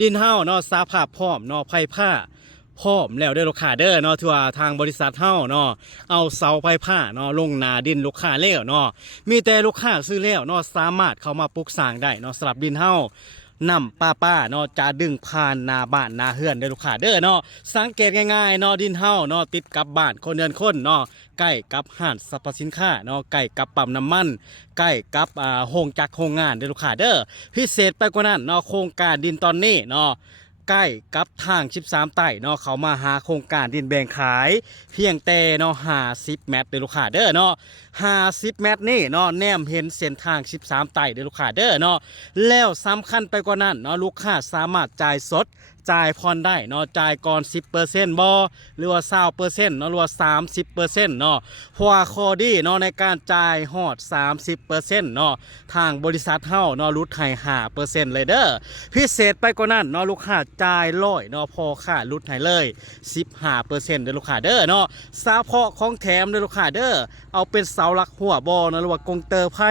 ดินเฮาเนาะสาภาพพร้อมเนาะไผ่ผ้าพร้อมแล้วได้อลูกค้าเด้อเนาะที่ว่าทางบริษัทเฮาเนาะเอาเสาไผ่ผ้าเนาะลงหนาดินลูกค้าแล้วเนาะมีแต่ลูกค้าซื้อแล้วเนาะสามารถเข้ามาปลูกสร้างได้เนาะสำหรับดินเฮานำป้าเนาะจะดึงผ่านหน้าบ้านหน้าเฮือนได้อลูกค้าเด้อเนาะสังเกตง่ายๆเนาะดินเฮาเนาะติดกับบ้านคนเดินคนเนาะใกล้กับห้างสรรพสินค้าเนาะใกล้กับปั๊มน้ำมันใกล้กับโรงจักรโรงงานได้อลูกค้าเด้อพิเศษไปกว่านั้นเนาะโครงการดินตอนนี้เนาะใกล้กับทาง13ไต่เนาะเขามาหาโครงการดินแบ่งขายเพียงแต่เนาะ50เมตรเด้อลูกค้าเด้อเนาะ50เมตรนี่เนาะแนมเห็นเส้นทาง13ไต่เด้อลูกค้าเด้อเนาะแล้วสำคัญไปกว่านั้นเนาะลูกค้าสามารถจ่ายสดจ่ายผ่อนได้เนาะจ่ายก่อน 10% บ่หรือว่า20%เนาะหรือว่า30%เนาะเพราะว่าข้อดีเนาะในการจ่ายฮอด 30% เนาะทางบริษัทเฮาเนาะลดให้ 5% เลยเด้อพิเศษไปกว่านั้นเนาะลูกค้าจ่าย100เนาะพอค่าลดให้เลย 15% เด้อลูกค้าเด้อเนาะเฉพาะของแถมเด้อลูกค้าเด้อเอาเป็นเสาหลักหัวบ่เนาะหรือว่ากงเตอร์ไพ่